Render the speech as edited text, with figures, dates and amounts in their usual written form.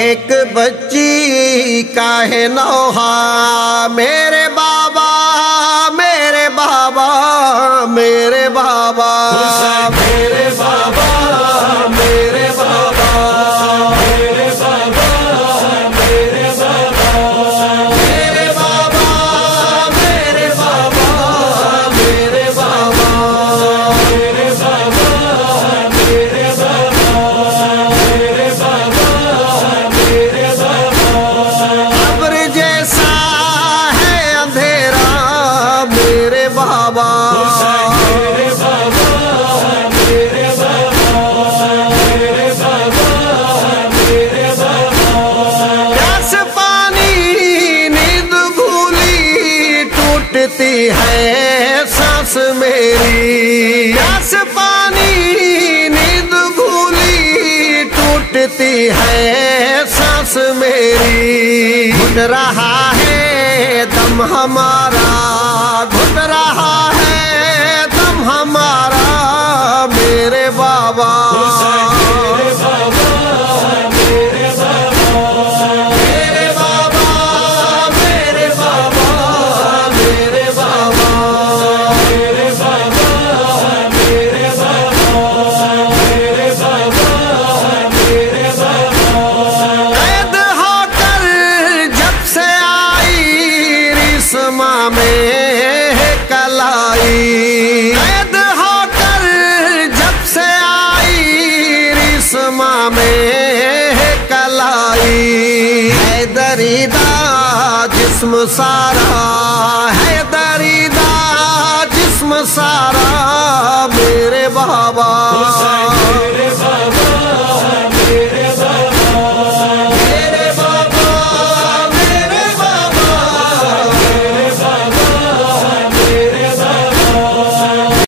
ایک بچی کا ہے نوحہ میرے بابا میرے بابا میرے بابا میرے بابا میرے بابا میرے بابا میرے بابا میرے بابا میرے بابا میرے بابا میرے بابا میرے بابا میرے بابا میرے بابا ابر جیسا ہے اندھیرا میرے بابا میرے بابا میرے بابا میرے بابا میرے بابا پیاس پانی نیند بھولی ٹوٹتی ہے سانس میری پیاس پانی نیند بھولی ٹوٹتی ہے سانس میری گھٹ رہا ہے دم ہمارا گھٹ رہا ہے دم ہمارا میرے بابا میرے بابا میرے بابا میرے بابا میرے بابا میرے بابا میرے بابا میرے بابا میرے بابا میرے بابا قید ہو کر جب سے آئی رسما میں کلائی قید ہو کر جب سے آئی رسما میں کلائی حیدری دا جسم سارا